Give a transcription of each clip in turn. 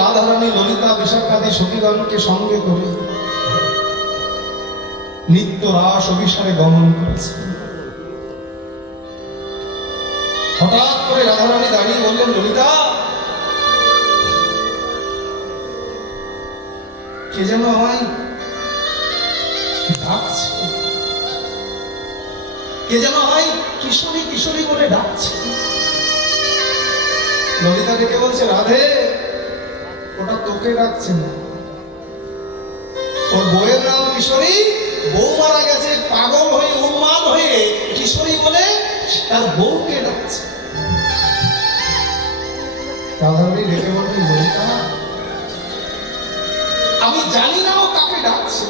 রাধারানী ললিতা বিশাখাদি সখীগণকে সঙ্গে করে নিত্য রাস অভিসারে গমন করেছে। হঠাৎ করে রাধারানী দাঁড়িয়ে বললেন, ললিতা, কে যেন আমায় ডাকছে, কে যেন আমায় কিশোরী কিশোরী বলে ডাকছে। ললিতা ডেকে বলছে, রাধে, ওটা তোকে ডাকছে না, ওর বউয়ের নাম কিশোরী, বউ মারা গেছে, পাগল হয়ে উন্মাদ হয়ে কিশোরী বলে তার বউকে ডাকছে। রাধারানী ডেকে বললেন, ললিতা, আমি জানি না ও কাকে ডাকছে,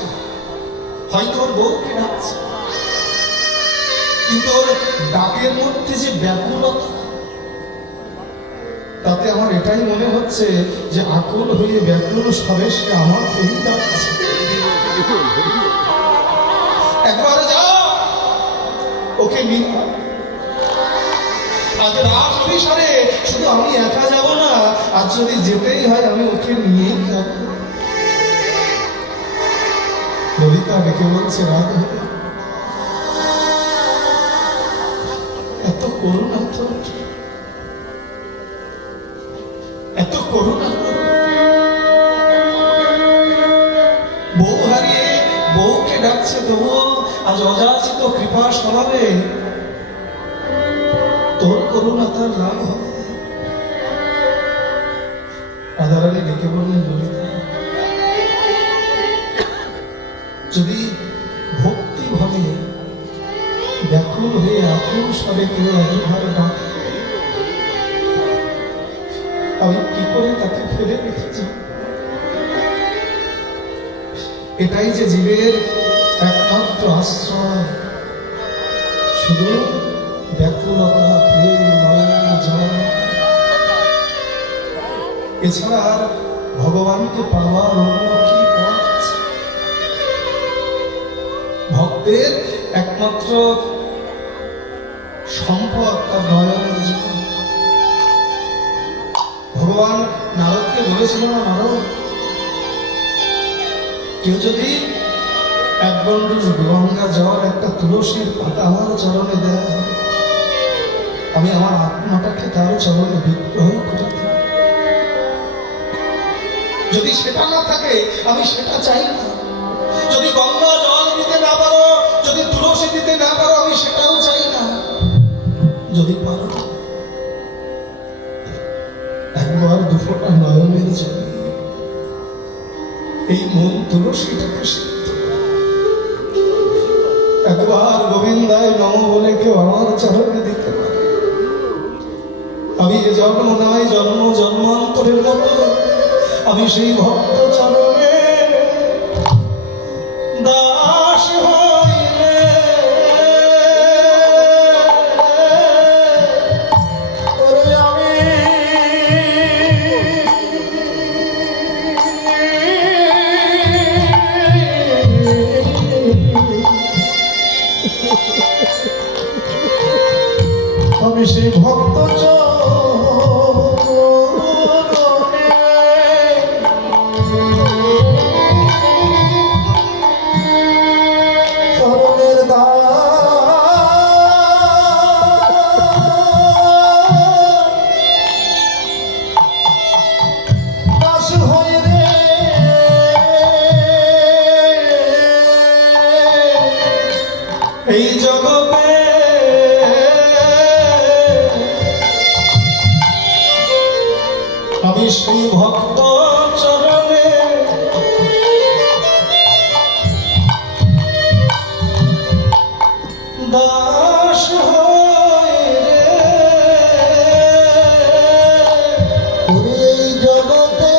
হয়তো ওর বউকে ডাকছে, কিন্তু ওর ডাকের মধ্যে যে ব্যাকুলতা, তাতে আমার এটাই মনে হচ্ছে যে আকুল হয়ে ব্যাকুল স্বরে সে আমাকেই ডাকছে। একবার যা, ওকে নিয়ে আজ রাস অভিসারে শুধু আমি একা যাব না, আর যদি যেতেই হয় আমি ওকে নিয়েই যাব। ললিতা ডেকে বলছে, রাধে, এত করুণা তো, এত করুণা, বউ হারিয়ে বউকে ডাকছে, তবুও আজ অযাচিত কৃপা স্বভাবে তোর করুণা তার লাভ হবে। রাধারানী ডেকে বললেন, ললিতা, যদি ভক্তি ভাবে ব্যাকুল হয়ে আকুল স্বরে কেউ অভিভাবে ডাকে, আমি কি করে তাকে ফেলে রেখেছি? এটাই যে জীবের একমাত্র আশ্রয়, শুধু ব্যাকুলতা, প্রেম, নয়ন জল, এছাড়া আর ভগবানকে পাওয়ার অন্য কি পথ আছে? ভক্তের একমাত্র সম্পদ তার নয়নের জল। ভগবান নারদকে বলেছিল না, নারদ, কেউ যদি এক গন্ডুল গঙ্গা জল, একটা তুলসীর পাতা আমার চরণে দেয়, আমি আমার আত্মাটাকে তার চরণে বিগ্রহ করে দিই। যদি সেটা না থাকে আমি সেটা চাই না। যদি গঙ্গা জল দিতে না পারো, যদি তুলসী দিতে না পারো, আমি সেটাও চাই না। যদি পারো একবার দুফোঁটা নয়নের জল এই মন তুলসীটাকে সিদ্ধ, একবার গোবিন্দায় নম বলে কেউ আমার চরণে দিতে পারে, আমি এ জন্ম নাই জন্ম জন্মান্তরের মতো আমি সেই ভক্ত চরণে দাস হইলে আমি সেই ভক্ত এই জগতে আমি সেই ভক্ত চরণে দাস হই রে, এই জগতে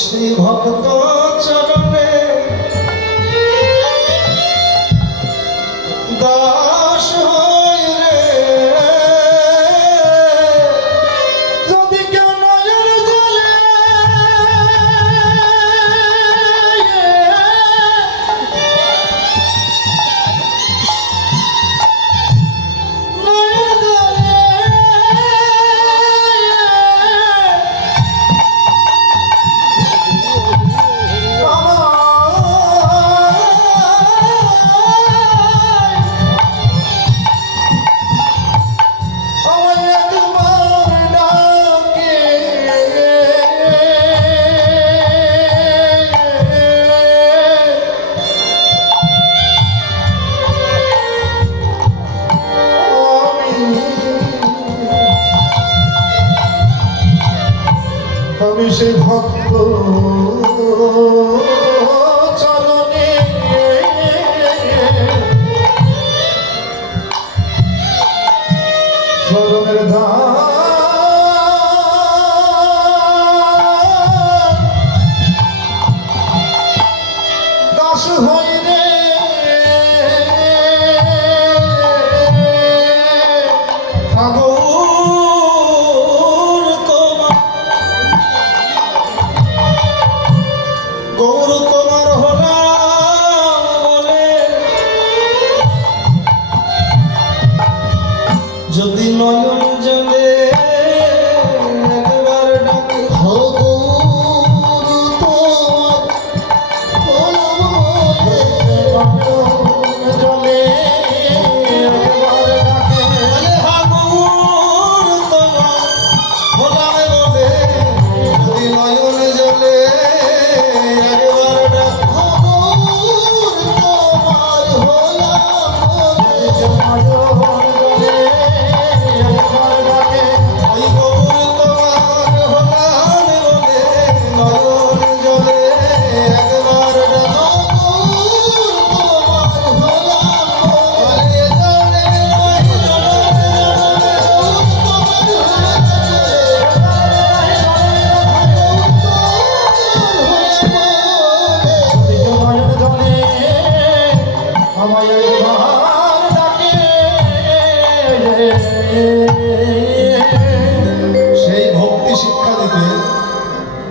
সেই ভক্ত চরণে দাস হই রে। যদি কেউ নয়ন জলে আমি সেই ভক্ত চরণে চরণের দাস হই রে। গৌর তোমার হলাম বলে যদি নয়ন জলে একবার ডাকে জলে একবার ডাকে হা গৌর তোমার হলাম বলে যদি নয়ন জলে সেই ভক্তি শিক্ষা দিতে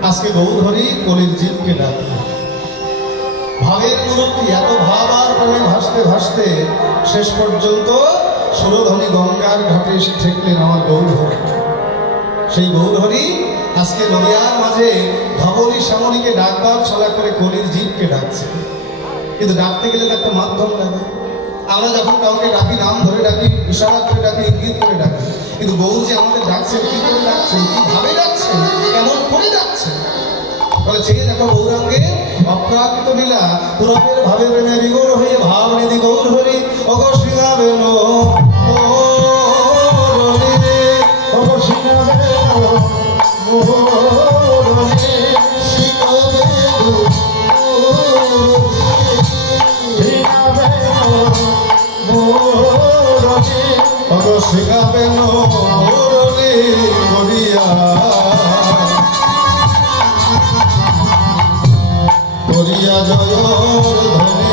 আজকে গৌরহরি কলির জীবকে ডাকে। ভাবের মূর্তি এত ভাব আর প্রাণে ভাসতে ভাসতে শেষ পর্যন্ত সুরধ্বনি গঙ্গার ঘাটে এসে ঠেকলেন আমার গৌরহরি। সেই গৌরহরি আজকে নদিয়ার মাঝে ধবলি শ্যামলীকে ডাকবার ছলা করে কলির জীবকে ডাকছে। কিন্তু ডাকতে গেলে তো একটা মাধ্যম লাগে। আমরা যখন কাউকে ডাকি নাম ধরে ডাকি, ইশারা করে ডাকি, ইঙ্গিত করে ডাকি, কিন্তু গৌর যে আমাদের ডাকছেন, কি করে ডাকছেন, কিভাবে ডাকছেন, কেমন করে ডাকছেন, বলে চেয়ে দেখো গৌরাঙ্গে অপ্রাকৃত লীলা পুরাণের ভাবে প্রেমে বিগৌর হয়ে ভাব নিধি গৌর হরি অগ সিংহাবে নো শিখাবে নরলি করিয়া করিয়া জয়র ধনে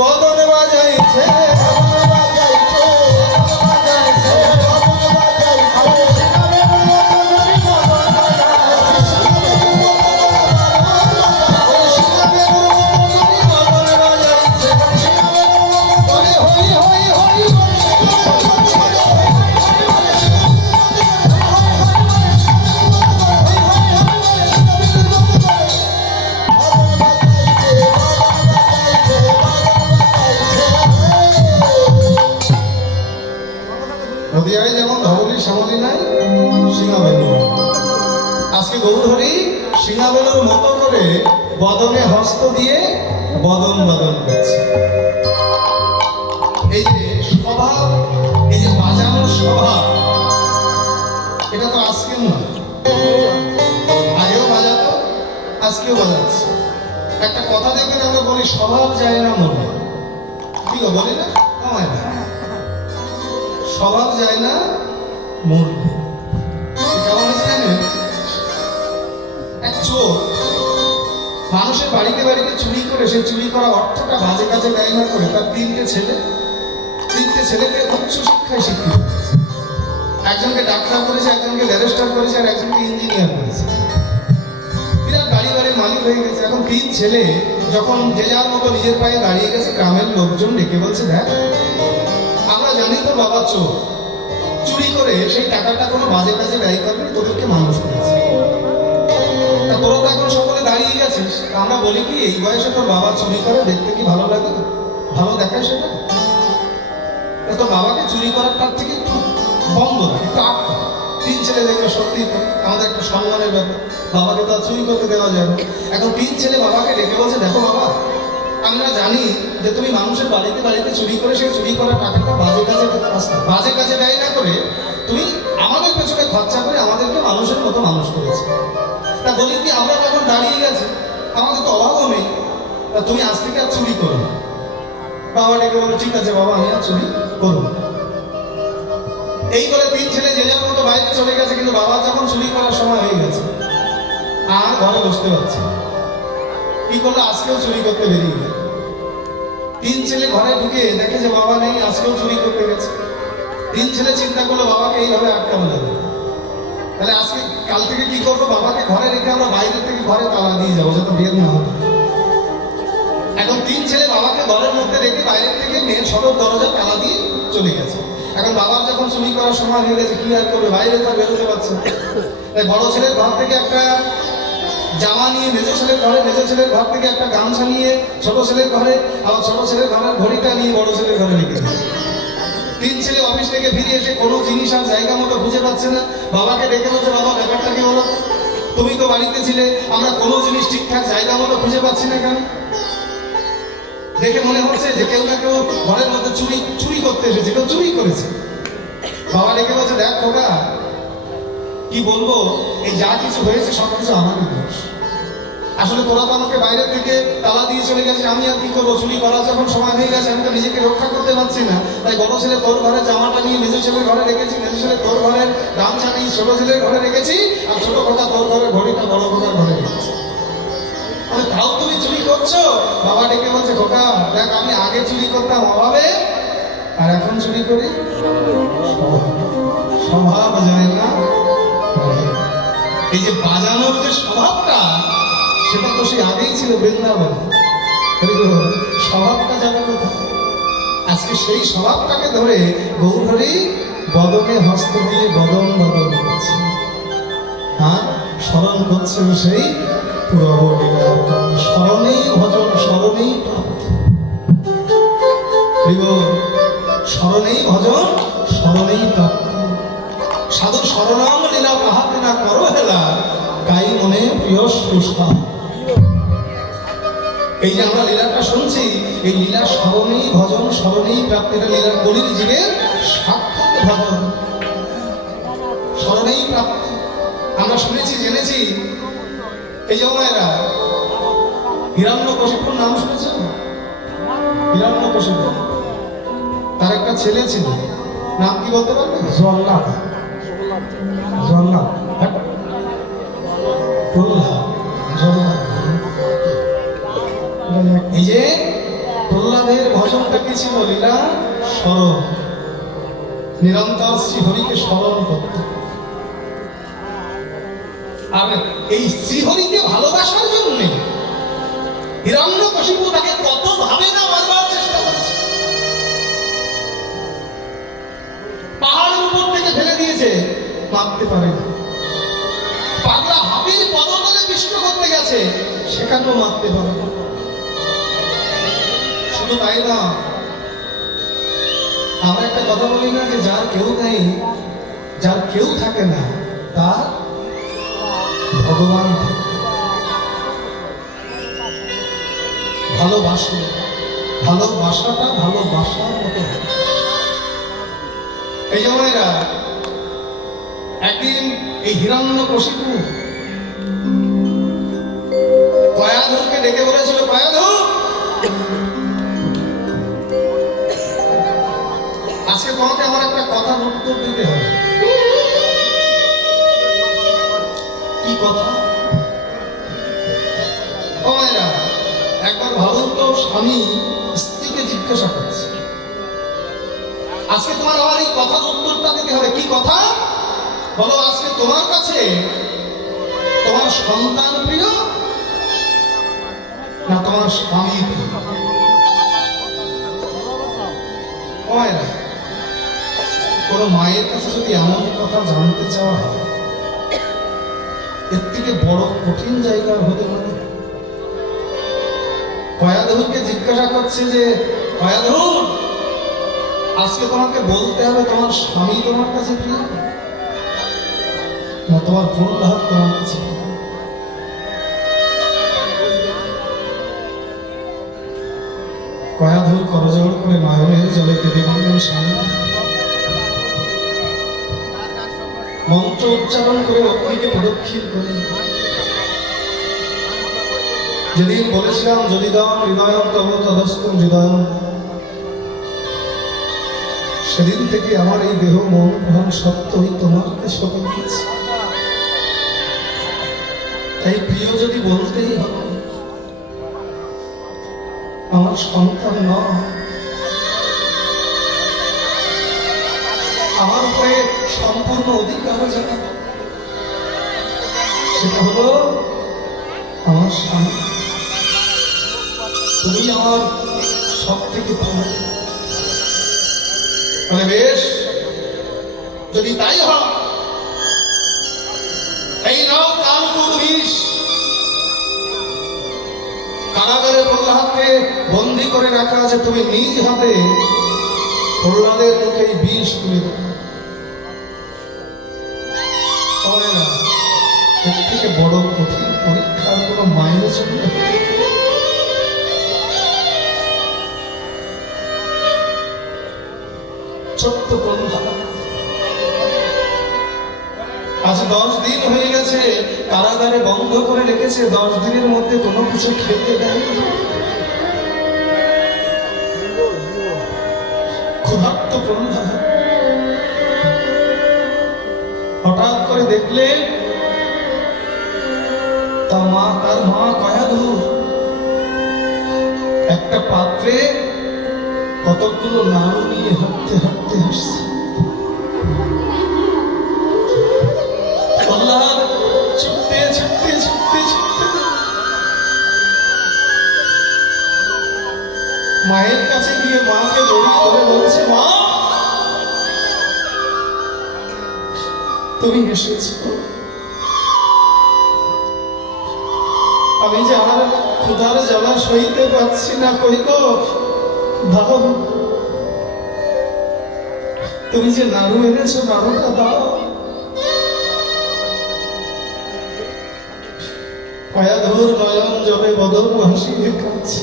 বদনে বাজাইছে নদিয়ায় যেমন ধবলি শ্যামলি নাই সিংহাবেলু আজকে গৌরহরি সিংহাবেলুর মতো করে বদনে হস্ত দিয়ে বদন বদন করছে। এই যে স্বভাব, এই যে বাজানোর স্বভাব, এটা তো আজকেও না, আগেও বাজাতো, আজকেও বাজাচ্ছে। একটা কথা দেখবেন আমরা বলি স্বভাব যায় না মনে, কি গো বলি না, কমায় না, স্বভাব যায় না মরবে। কেমন হয়েছে জানেন? এক চোর মানুষের বাড়িতে বাড়িতে চুরি করে সে চুরি করা অর্থটা বাজে কাজে ব্যয় না করে তার তিনটে ছেলেকে উচ্চ শিক্ষায় শিক্ষিত করেছে। একজনকে ডাক্তার করেছে, একজনকে ব্যারিস্টার করেছে, আর একজনকে ইঞ্জিনিয়ার করেছে। বিরাট গাড়ি বাড়ির মালিক হয়ে গেছে। এখন তিন ছেলে যখন যে যার মতো নিজের পায়ে দাঁড়িয়ে গেছে, গ্রামের লোকজন ডেকে বলছে, দেখ আমরা জানি তো বাবা চোর, চুরি করে সেই টাকাটা কোনো বাজে কাজে ব্যয় করবে, তোদেরকে মানুষ করেছে। তোরা তো এখন সকলে দাঁড়িয়ে গেছিস, আমরা বলি কি এই বয়সে তোর বাবা চুরি করে দেখতে কি ভালো লাগে? ভালো দেখায় সেটা? তোর বাবাকে চুরি করার তার থেকে একটু বন্ধ রাখ, একটু আটকা। তিন ছেলে দেখবে সত্যি আমাদের একটা সম্মানের ব্যাপার, বাবাকে তো আর চুরি করতে দেওয়া যায় না। এখন তিন ছেলে বাবাকে ডেকে বলছে, দেখো বাবা আমরা জানি যে তুমি মানুষের বাড়িতে বাড়িতে চুরি করে সেই চুরি করার টাকাটা বাজে কাজে ব্যয় না করে তুমি আমাদের পেছনে খরচা করে আমাদেরকে মানুষের মতো মানুষ করেছে। তা বলি কি আমরা যখন দাঁড়িয়ে গেছে, আমাদের তো অভাবও নেই, তা তুমি আজ থেকে আর চুরি করো না। বাবা ডেকে বলো, ঠিক আছে বাবা আমি আর চুরি করবো না। এই বলে তিন ছেলে যে যার মতো বাইরে চলে গেছে, কিন্তু বাবা যখন চুরি করার সময় হয়ে গেছে আর ঘরে বসতে পারছে না। কি করলো? আজকেও চুরি করতে বেরিয়ে গেল। তিন ছেলে ঘরে ঢুকে দেখে যে বাবা নেই, আজকেও চুরি করতে গেছে। তিন ছেলে চিন্তা করলো বাবাকে এইভাবে আটকানো যাবে, তাহলে আজকে কাল থেকে কি করবো, বাবাকে ঘরে রেখে আমরা বাইরে থেকে ঘরে তালা দিয়ে যাবো, যাতে বিয়ে না হবে। এখন তিন ছেলে বাবাকে ঘরের মধ্যে রেখে বাইরের থেকে মেয়ের সদর দরজা তালা দিয়ে চলে গেছে। এখন বাবার যখন চুরি করার সময় হয়ে গেছে, কি আর করবে, বাইরে তো আর বেরোতে পারছে না। তাই বড় ছেলের ঘর থেকে একটা জামা নিয়ে মেজো ছেলের ঘরে, মেজো ছেলের ঘর থেকে একটা গামছা নিয়ে ছোট ছেলের ঘরে, আবার ছোট ছেলের ঘরের ঘড়িটা নিয়ে বড় ছেলের ঘরে রেখে দিয়েছে। তিন ছেলে অফিস থেকে ফিরে এসে কোনো জিনিস আর জায়গা মতো খুঁজে পাচ্ছে না। বাবাকে ডেকে বলছে, বাবা ব্যাপারটা কি হলো, তুমি তো বাড়িতে ছিলে, আমরা কোনো জিনিস ঠিকঠাক জায়গা মতো খুঁজে পাচ্ছি না কেন? দেখে মনে হচ্ছে যে কেউ না কেউ ঘরের মধ্যে চুরি করতে এসেছে, কেউ চুরি করেছে। বাবা ডেকে বলছে, দেখ খোকা কি বলবো, এই যা কিছু হয়েছে সব কিছু আমারই দোষ। আসলে তোরা তো আমাকে বাইরের থেকে তালা দিয়ে চলে গেছে, আমি আর কি করবো, চুরি করার যখন সময় হয়ে গেছে আমি তো নিজেকে রক্ষা করতে পারছি না। তাই বড় ছেলে তোর ঘরে জামাটা নিয়ে মেজো ছেলের ঘরে রেখেছি, মেজো ছেলে তোর ঘরের গামছা নিয়ে ছোট ছেলের ঘরে রেখেছি, আর ছোট কথা তোর ঘরের ঘড়িটা বড় কথার ঘরে রেখেছি। তাও তুমি চুরি করছো? বাবা ডেকে বলছে, খোকা দেখ আমি আগে চুরি করতাম অভাবে, আর এখন চুরি করি স্বভাব যায় না। এই যে বাজানোর যে স্বভাবটা, সেটা তো সেই আগেই ছিল বৃন্দাবন। স্বভাবটা যাবে কোথায়? আজকে সেই স্বভাবটাকে ধরে গৌরহরি বদনে হস্ত দিয়ে বদন বদন করছে, আর স্মরণ করছে সেই স্মরণেই ভজন, স্মরণেই স্মরণেই ভজন, স্মরণেই প্রাপ্তি। সাধু স্মরণাং লীলা কাহাতে না করো হেলা, গাই মনে প্রিয় সুষা। এই যে আমরা লীলাটা শুনছি, এই লীলা স্মরণেই ভজন, স্মরণেই প্রাপ্তি। এটা লীলার কলির জীবের সাক্ষাৎ ভজন, স্মরণেই প্রাপ্তি। আমরা শুনেছি জেনেছি, এই যে মায়েরা হিরণ্যকশিপুর নাম শুনেছেন? হিরণ্যকশিপু, তার একটা ছেলে ছিল, নাম কি বলতে পারবে? জল্লাদ। জল্লাদ, এই যে প্রহ্লাদের ভজনটা কি ছিল? লীলা স্মরণ, নিরন্তর শ্রীহরিকে স্মরণ করত। আর এই শ্রীহরিকে ভালোবাসার জন্য হিরণ্যকশিপু তাকে কত ভাবে না মারবার চেষ্টা করেছে। পাহাড়ের উপর থেকে ফেলে দিয়েছে, মারতে পারেনি। পাগলা হাবির পদতলে পিষ্ট করতে গেছে, সেখানেও মারতে পারে। শুধু তাই না, আমরা একটা কথা বলি না যে যার কেউ নেই, যার কেউ থাকে না, তার ভগবান থাকে। ভালোবাসো, ভালোবাসাটা ভালোবাসার মতো। এই জমানেরা একদিন এই হিরণ্যকশিপু কয়াধুকে ডেকে বলেছিল, কয়াধু, আজকে তোমাকে আমার একটা কথার উত্তর দিতে হবে। কি কথা? ও মায়েরা, একবার ভাবুন তো, স্বামী স্ত্রীকে জিজ্ঞাসা করছে, আজকে তোমার আমার এই কথার উত্তরটা দিতে হবে। কি কথা বলো? আজকে তোমার কাছে তোমার সন্তান প্রিয় না তোমার স্বামী প্রিয়? ও মায়েরা, কোন মায়ের কাছে যদি এমন কথা জানতে চাওয়া হয়, এর থেকে বড় কঠিন জায়গা হতে পারে? কয়াধুকে জিজ্ঞাসা করছে যে, কয়াধু, আজকে তোমাকে বলতে হবে তোমার স্বামী তোমার কাছে প্রিয় না তোমার প্রহ্লাদ তোমার কাছে প্রিয়? কয়াধু করজোড় করে নয়নের জলে কেঁদে বললেন, স্বামী। মন্ত্র উচ্চারণ করে অগ্নিকে প্রদক্ষিণ করে, যেদিন বলেছিলাম যদি দাম হৃদয় তব তদস্ত হৃদয়, সেদিন থেকে আমার এই দেহ মন প্রাণ সত্যই তোমাকে সঁপে দিয়েছি। তাই প্রিয় যদি বলতেই হবে, আমার সন্তান নয়, আমার উপরে সম্পূর্ণ অধিকার যারা, সেটা হলো আমার স্বামী। তুমি আমার সব থেকে ভালো। মানে বেশ, যদি তাই হয়, এই নাও কানপুর বিষ। কারাগারে প্রহ্লাদকে বন্দী করে রাখা আছে, তুমি নিজ হাতে প্রহ্লাদের মুখে এই বিষ তুলে দাও। এর থেকে বড় কঠিন পরীক্ষার কোনো মায়ের জন্য ছোট্ট প্রহ্লাদ আজ 10 দিন হয়ে গেছে, কারাগারে বন্ধ করে রেখেছে। 10 দিনের মধ্যে কোনো কিছু খেতে দেয়, ক্ষুধার্ত প্রহ্লাদ। হঠাৎ করে দেখলে তার মা কয়াধু একটা পাত্রে কতগুলো নাড়ু নিয়ে হাঁটতে হাঁটতে আসছে। ছুটতে ছুটতে ছুটতে ছুটতে মায়ের কাছে গিয়ে মাকে জড়িয়ে ধরে বলছে, মা তুমি এসেছো, আমি যে আমার ক্ষুধার জ্বালা সইতে পারছি না, কই গো দাও, তুমি যে নাড়ু এনেছো নাড়ুটা দাও। কয়াধুর নয়ন জলে বদল হাসিয়ে কাঁদছে।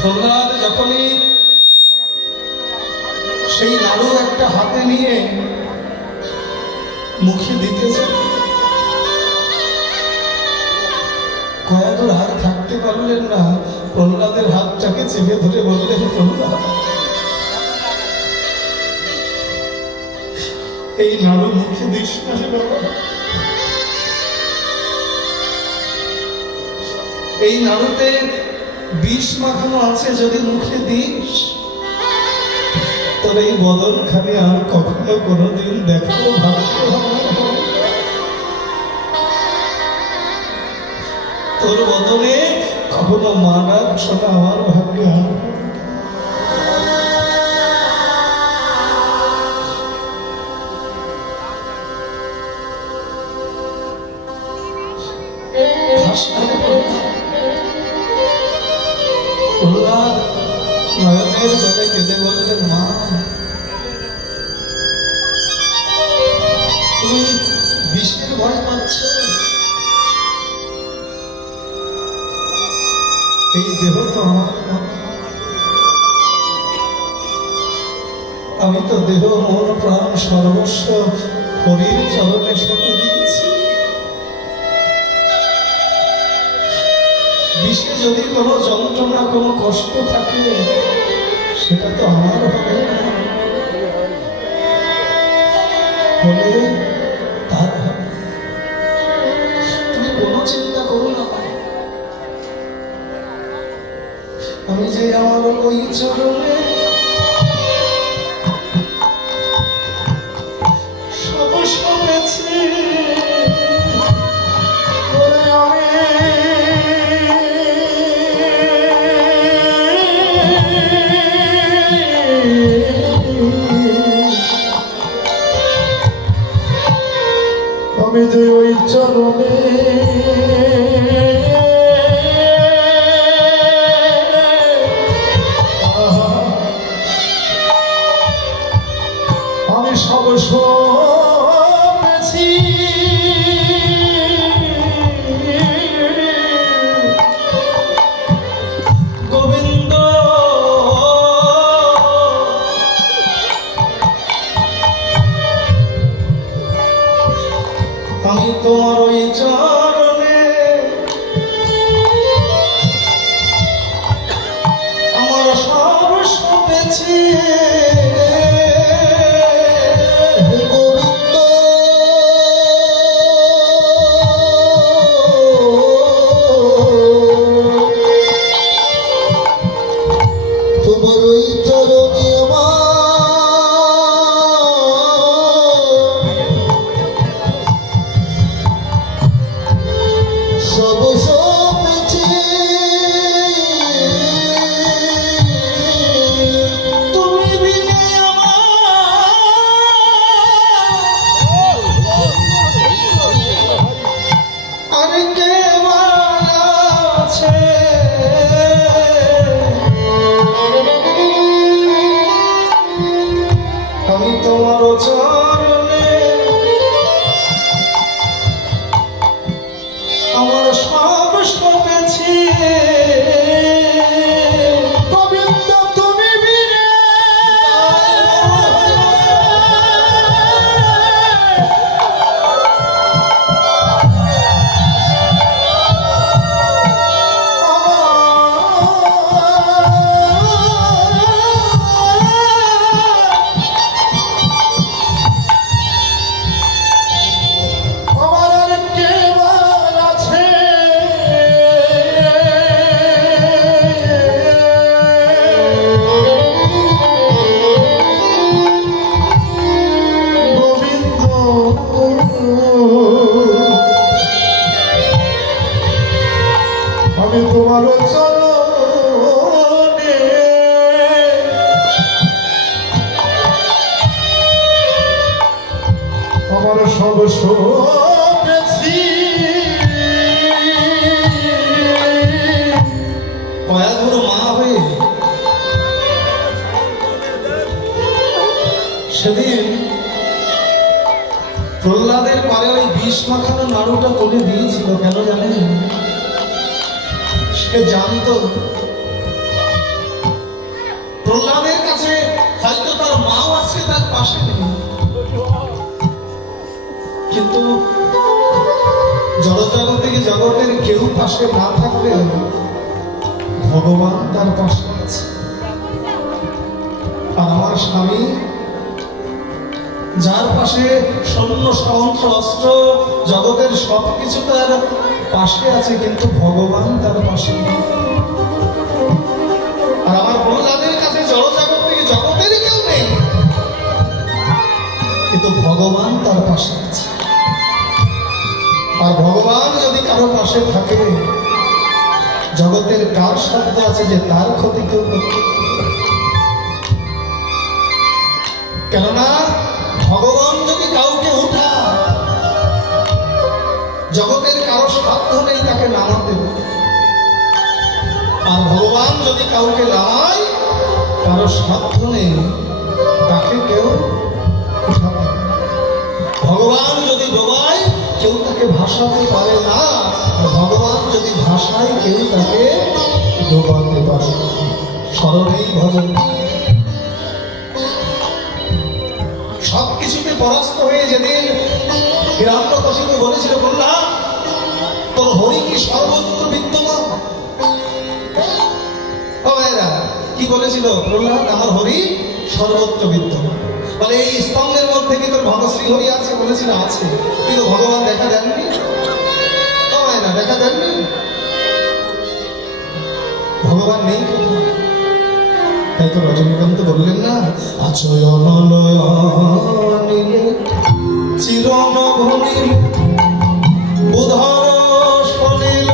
প্রহ্লাদ যখনই সেই নাড়ু একটা হাতে নিয়ে মুখে দিতেছে, কয়াধুর হাত থাকতে পারলেন না, প্রহ্লাদের হাতটাকে চেপে ধরে বললেন, প্রহ্লাদ এই নাড়ু মুখে দিস না রে বাবা, এই নাড়ুতে বিষ মাখানো আছে, যদি মুখে দিস তোর এই বদন খালি আর কখনো কোনোদিন দেখো ভাগ্য তোর বদনে কখনো মা ডাক শোনা আমার ভাগ্যে নয়নের জলে কেঁদে বললেন, মা তুমি বিষের ভয় পাচ্ছ? এই দেহ তো আমার, আমি তো দেহ মন প্রাণ সর্বস্ব হরির চরণে সঁপে দিয়েছি। বিষে যদি কোনো যন্ত্রণা কোনো কষ্ট থাকে সেটা তো আমার হবে না, হলে তার হবে। তুমি কোনো চিন্তা করো না, আমি যে আমার ওই চরণে সব সবেছি। আমি যে ওই চরণে আমি সব সপেছি। গোবিন্দ আমি তোমার ওই চরণে আমার সব সপেছি। গোবিন্দ তোমার ওই চরণে সব সপেছি। তুমি বিনে আর কে আছে? আমি তোমার চরণে আমার সব সপেছি। গোবিন্দ তুমি বিনে আমার আর কে আছে? গোবিন্দ আমি তোমার চরণে আমার সব সপেছি। কয়াগুরু মা হয়ে সেদিন প্রহ্লাদের পারে ওই বিষ মাখানো নাড়ুটা তুলে দিয়েছিল। কেন জানেন? সে জানতো প্রহ্লাদের কাছে হয়তো তার মাও আছে, তার পাশে নেই, কিন্তু জড়জগতে জগতের কেউ পাশে না থাকলে ভগবান তার পাশে আছে। আর আমার স্বামী যার পাশে সৈন্য সহস্র অস্ত্র জগতের সবকিছু তার পাশে আছে, কিন্তু ভগবান তার পাশে নেই। আর আমার প্রহ্লাদের কাছে জড়জগৎ থেকে জগতের কেউ নেই, কিন্তু ভগবান তার পাশে আছে। আর ভগবান যদি কারো পাশে থাকে, জগতের কার সাধ্য আছে যে তার ক্ষতি কেউ করতে পারে? কেননা ভগবান যদি কাউকে উঠায়, জগতের কারো সাধ্য নেই তাকে নামাতে। আর ভগবান যদি কাউকে নামায়, কারো সাধ্য নেই তাকে কেউ উঠাতে। ভগবান যদি ডোবায়, কেউ তাকে ভাসাতে পারে না। ভগবান যদি ভাসায়, কেউ তাকে ডোবাতে পারে। স্মরণেই ভজন। সবকিছুতে পরাস্ত হয়ে যেদিন হিরণ্যকশিপু বলেছিল, বললাম তোর হরি কি সর্বত্র বিদ্যমান? কি বলেছিল প্রহ্লাদ? আমার হরি সর্বত্র বিদ্যমান। বলে এই স্তম্ভের মধ্যে কি তোর ভগশ্রী হরি আছে? বলেছিল আছে, কিন্তু ভগবান দেখা দেননি। না, দেখা দেননি। ভগবান নেই কোথাও। তাই তো রজনীকান্ত বললেন না, আচয়নলয়ে চিরনভূমি বুধর সলিল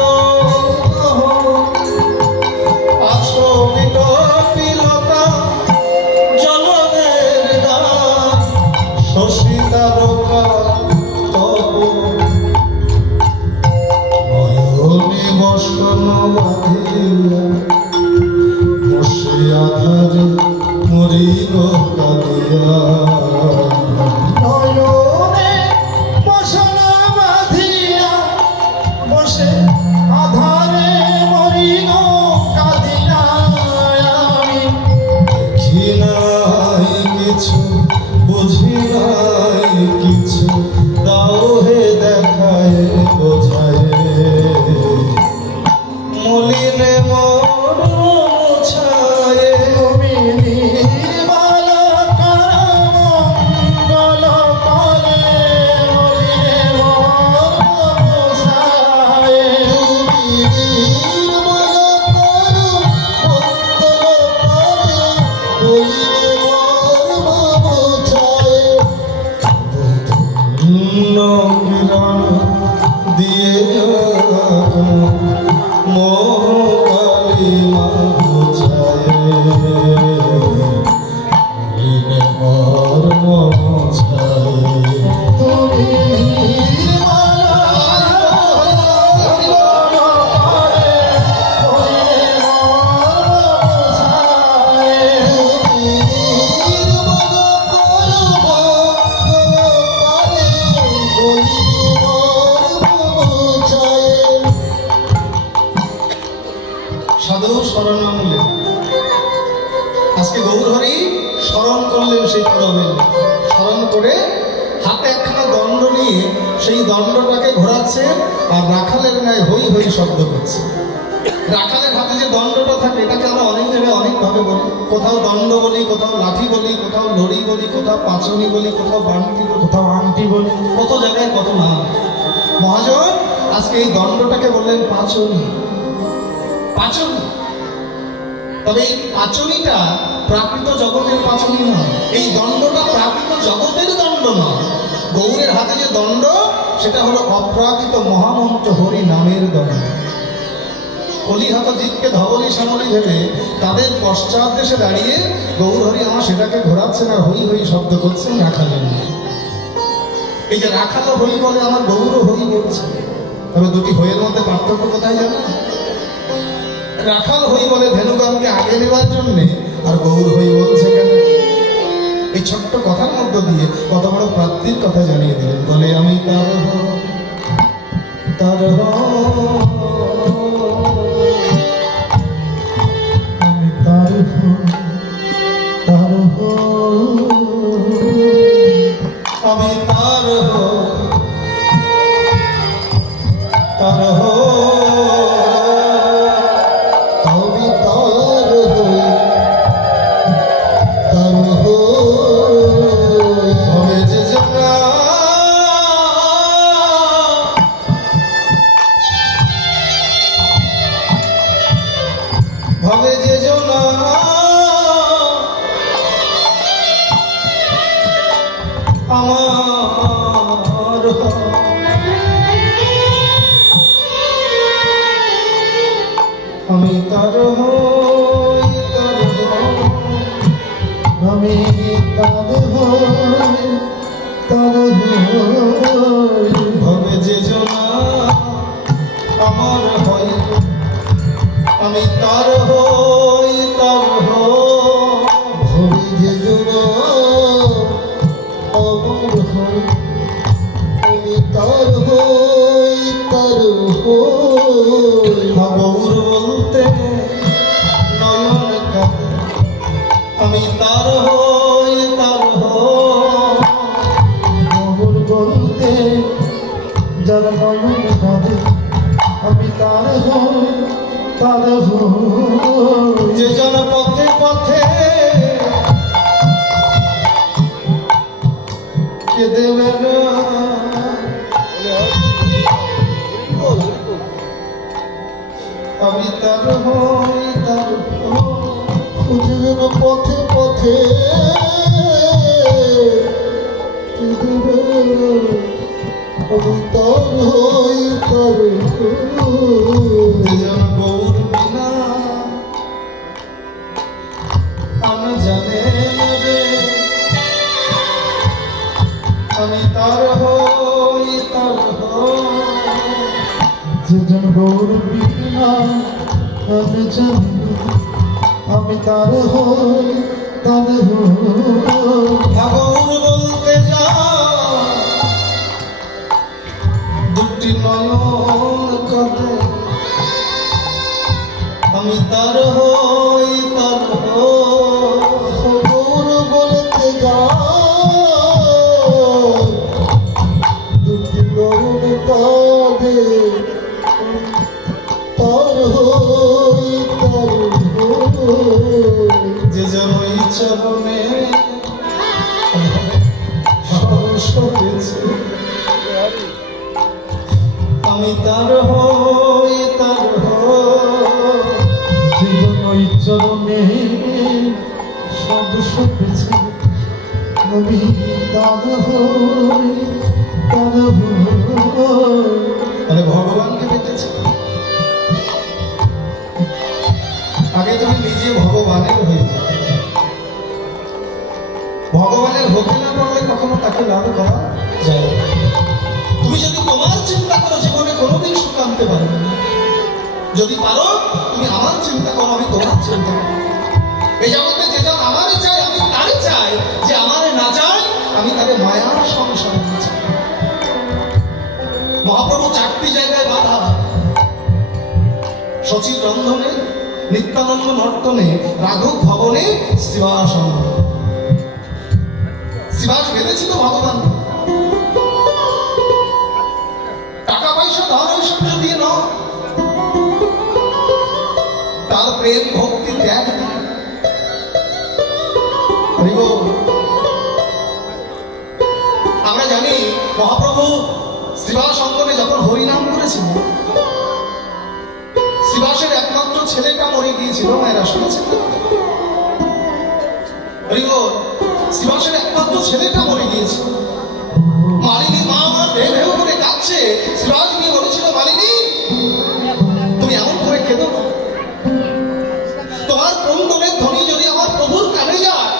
আশোবিতপিলতা জলদের গান শশী তারকা তব নয়নে বসন বাঁধিয়া বসে আধারে মরিব কাঁদিয়া। নয়নে বসন বাঁধিয়া বসে আধারে মরিব কাঁদিয়া। আমি দেখি নাই কিছু, বুঝি নাই কিছু, দাও হে দেখায় বোঝায়। মলিনে মন মুছায়, তুমি নির্মল কর মঙ্গল করে মলিনে মন মুছায়। কিরণ দিয়ে মোহকালী মাঝায় মর্ম ছায়। তুমি নির্মল করে মলিনে মন মুছায়। সাধু স্মরণ আনলেন। আজকে গৌরহরি স্মরণ করলেন সেই পুরবেল। স্মরণ করে হাতে একখানা দণ্ড নিয়ে সেই দণ্ডটাকে ঘোরাচ্ছে, আর রাখালের ন্যায় হই হই শব্দ করছে। রাখালের হাতে যে দণ্ডটা থাকে, এটাকে আমরা অনেক জায়গায় অনেকভাবে বলি। কোথাও দণ্ড বলি, কোথাও লাঠি বলি, কোথাও লড়ি বলি, কোথাও পাঁচনি বলি, কোথাও বান্টি বলি, কোথাও আংটি বলে, কত জায়গায় কত নাম। মহাজন আজকে এই দণ্ডটাকে বললেন পাঁচনি। পাঁচনি, তবে এই পাঁচনিটা প্রাকৃত জগতের পাঁচনি নয়। এই দণ্ডটা প্রাকৃত জগতের দণ্ড নয়। গৌরের হাতে যে দণ্ড, সেটা হলো অপ্রাকৃত মহামন্ত্র হরি নামের দণ্ড। কলিহাত জিতকে ধবলি শ্যামলি ভেবে তাদের পশ্চাৎ দেশে দাঁড়িয়ে গৌরহরি আমার সেটাকে ঘোরাচ্ছেন আর হই হই শব্দ করছেন রাখালেন। এই যে রাখালো হই বলে, আমার গৌর হই বলছে। তবে দুটি হইয়ের মধ্যে পার্থক্য কোথায় জানো? রাখাল হই বলে ধেনুকানকে আগে নেওয়ার জন্যে, আর গৌর হই বলছে কেন? এই ছোট্ট কথার মধ্য দিয়ে কত বড় প্রাপ্তির কথা জানিয়ে দিলেন। বলে আমি তার তার আমি তার তার আমি তার তার আমি তার তার হবে যে জনা আমি তার হই তার হই। আমি তার হই তার হই। ভবে যে জনা আমার হয়, আমি তার হই তার হই। ভবি যে জনা আমার হয়, আমি তার হই তার হই। গৌর বলতে নয়ন কাঁদে, আমি তার হই তার হই। খবর বলতে যার নয়ন কাঁদে, আমি তার হই তার হই। যে জন পথে পথে কেঁদে বেড়া, আমি তার হই তার হই। যেন পথে পথে কেঁদে বেড়ায়, আমি তার হই তার হই। যে জন গৌর বিনা আমি জানে না রে, আমি তার হই তার হই। যেজন গৌর বিনা আমি জানি না, আমি তার হই তার হই। গৌর বলতে যা দুটি নয়ন কাঁদে, আমি তার হই তার হই। গৌর বলতে যা দুটি নয়ন কাঁদে, তার হই তার হই। যে যেন এই চরণে সরস হয়েছে, আমি তার হই তার হই। জীবন ওই চরণে সব সপেছে, আমি তার হই তার হই। তাহলে ভগবানকে পেতেছে, আগে তুমি নিজে ভগবানের হয়ে যাবে। ভগবানের হতে না পারলে কখনো তাকে লাভ করা যায় না। তুমি যদি তোমার চিন্তা করো জীবনে কোনোদিন সুখ আনতে পারবে না। যদি পারো তুমি আমার চিন্তা করো, আমি তোমার চিন্তা করো। এই জগতে যে যার আমারই চাই, আমি তারই চাই। যে আমারে না চাই আমি তারে মায়ার সংসারে না চাই। মহাপ্রভু চারটি জায়গায় বাধা: সচিব রন্ধনে, নিত্যানন্দ নর্তনে, রাঘব ভবনে, শিবাসন। শিবাস বেঁধেছিল ভগবান। টাকা পয়সা ধন ঐশ্বর্য দিয়ে নয়, তার প্রেম ভক্তি ত্যাগ দিয়ে। হরি বল। আমরা জানি মহাপ্রভু শিবাসঙ্গনে যখন হরিনাম করেছিল, শিবাসের একমাত্র ছেলেটা মরে গিয়েছিল। মায়েরা শুনেছেন? হরি বল। শিবাসের একমাত্র ছেলেটা মরে গিয়েছিল। মালিনী মা আমার ভেউ ভেউ করে কাঁদছে। শিবাস নিয়ে বলেছিল, মালিনী তুমি এমন করে কেঁদো না। তোমার ক্রন্দনের ধ্বনি যদি আমার প্রভুর কানে যায়,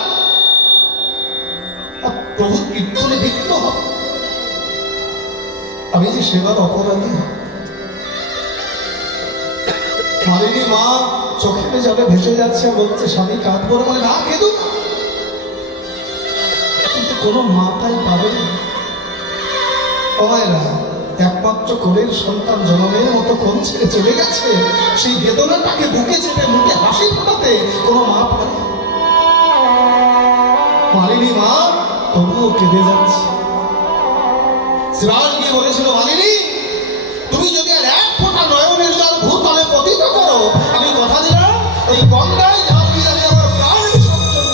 প্রভুর কীর্তনে বিঘ্ন হবে। আমি যে সেবার অপরাধী। মালিনী মা চোখের জলে ভেসে যাচ্ছে, বলছে স্বামী কাঁদবো না। মানে না, কেঁদো না। কিন্তু কোনো মা তাই পাবে না। ও মায়েরা, একমাত্র কোলের সন্তান জনমের মতো কোন ছেড়ে চলে গেছে, সেই বেদনাটাকে বুকে চেপে মুখে হাসি ফোটাতে কোনো মা পারে? মালিনী মা তবুও কেঁদে যাচ্ছে। শিবাস গিয়ে বলেছিল, মালিনী তুমি যদি আর এক ফোঁটা নয়নের জল ভূতলে পতিত করো, আমি কথা দিলাম এই গঙ্গায় ঝাঁপ দিয়ে আমি আমার প্রাণ বিসর্জন দেব।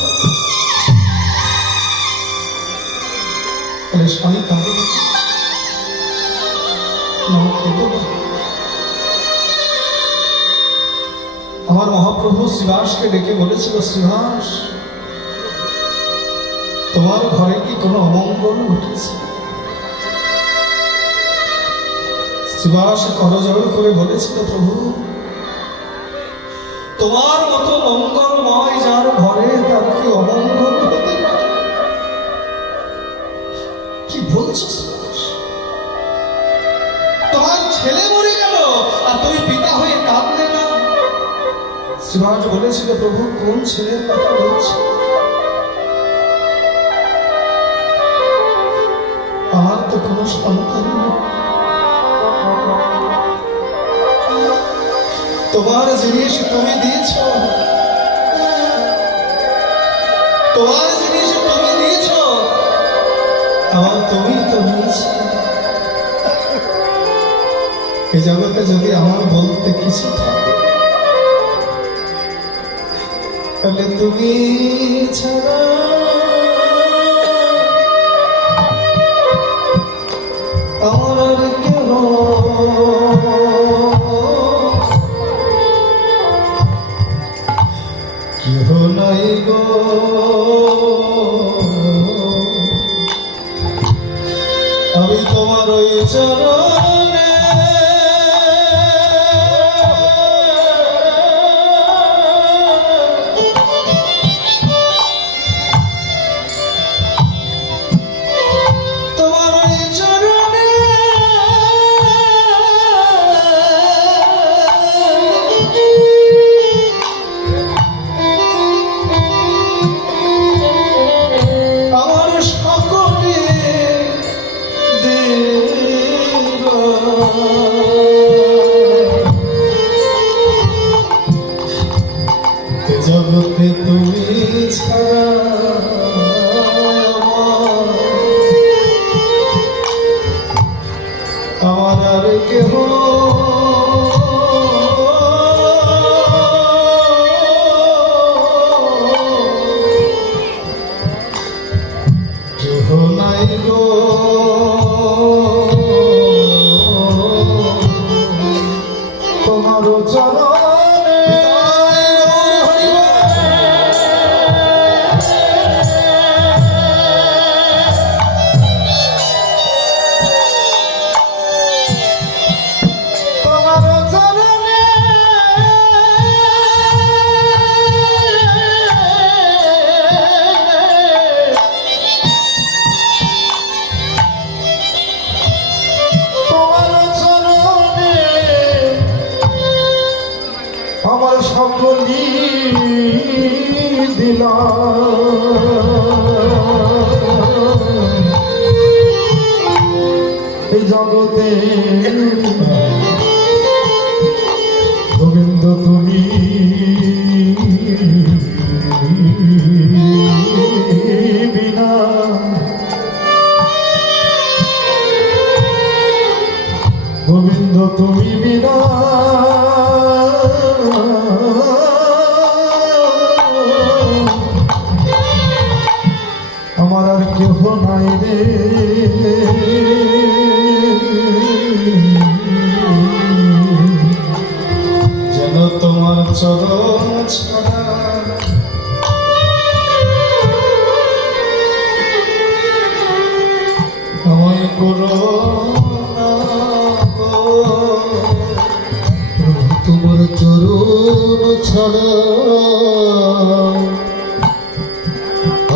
বলে স্বামী কাঁদে না, খেতো না। আমার মহাপ্রভু শিবাসকে ডেকে বলেছিল, শিবাস তোমার ঘরে কি কোনো অমঙ্গল ঘটেছে? শিবাস করজোড় করে বলেছিল, প্রভু তোমার মতো মঙ্গলময় যার ঘরে তার কি অমঙ্গল হতে পারে? কি বলছো সুভাষ? তোমার ছেলে মরে গেল আর তুমি পিতা হয়ে কাঁদলে না? সুভাষ বলেছিল, প্রভু কোন ছেলের কথা বলছে? আমার তো কোনো সন্তান নেই। তোমার জিনিস তুমি দিয়েছ, তোমার জিনিস তুমি দিয়েছ, আমার তুমি তো নিয়েছ। এই জগতে যদি আমার বলতে কিছু থাকে, তাহলে তুমি ছাড়া আমার আর কেউ কেহ নাই গো। আমি তোমার ওই চরণে তোমার ওই চরণে আমার সকলে দেব। এ জগতে তুমি ছাড়া আমার আর কেহ কেহ নাই গো। তোমার চরণে তোমার চরণে তোমার চরণে আমার সকলই দিলাম। এই জগতে গোবিন্দ তুমি বিনা গোবিন্দ তুমি বিনা আমার আর কেহ নাই রে। যেন তোমার চরণ ছাড়া আমায় করো না গো। তোমার চরণ ছাড়া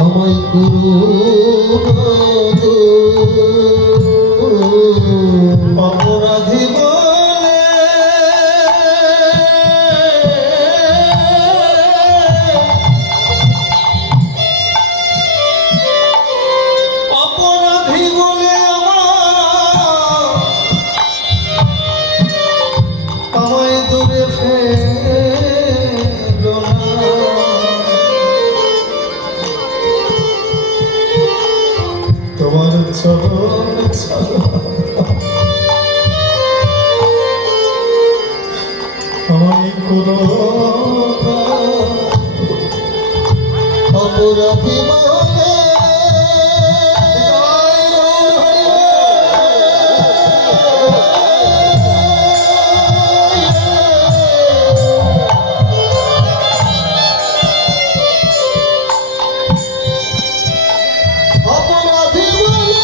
আমায় করুণা গো। অপরাধী বলে অপরাধী বলে আমায় দূরে ফেলো না। তোমার চরণ ছাড়া আমায় করো না। অপরাধী মানে অপরাধী বলে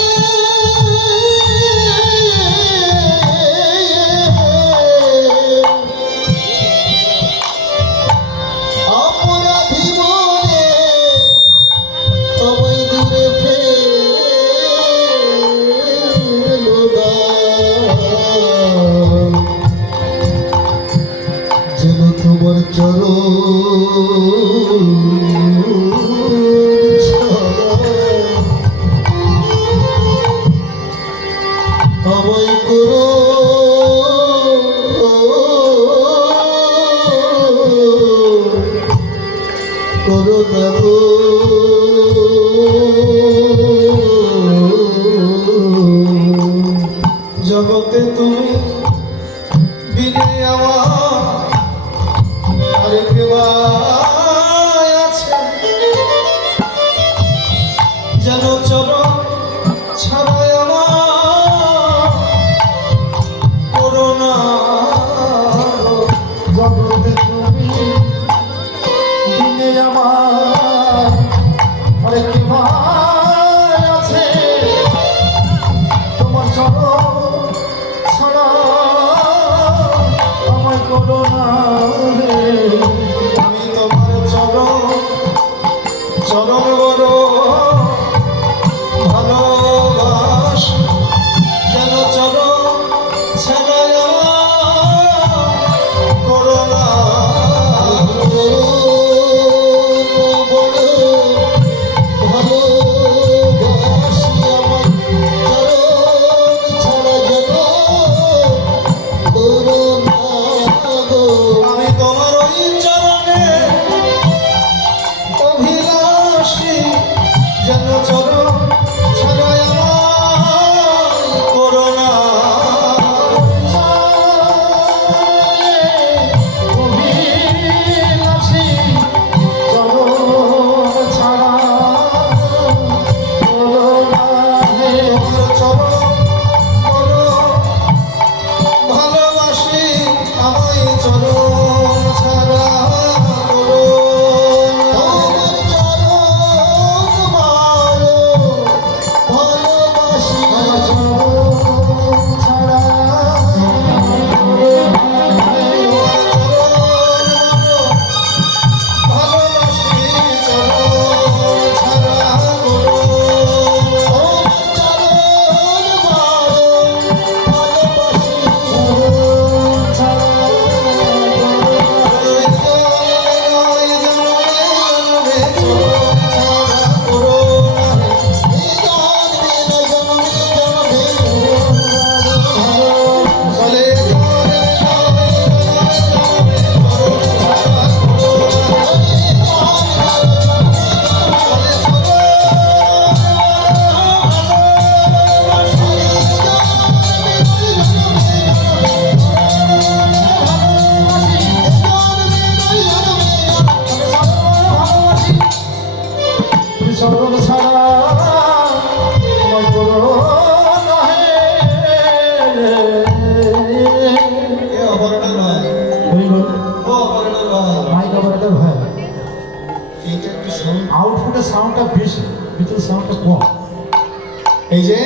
চরণ ছাড়া আমায় করো করো না গো জগতে তুমি বিনে আমার আর কেউ আছে যেন চরণ ছাড়াই আমার করোনা জগতে তুমি দিনে আমার অনেক মায় আছে তোমার চরণ ছাড়া আমায় করো না রে। আমি তোমার চরণ বড় ভালোবাস যেন চরণ ছাড়াই আমার করোনা আমি তোমার ওই চরণে অভিলাষী যেন চরণ ছাড়াই আমার করোনা তোমার চরণ বড় ভালোবাসি আমায় চরণ ছাড়া করোনা ভালোবাসি চরণ ছাড়া চরণ ছাড়া আমায় করো না হে। এ অপরাধের ভাই হইল ও অপরাধের ভাই মাইক অপারেটর ভাই এইটা একটু শোন আউটপুটের সাউন্ডটা বেশি ভিতরে সাউন্ডটা কম এই যে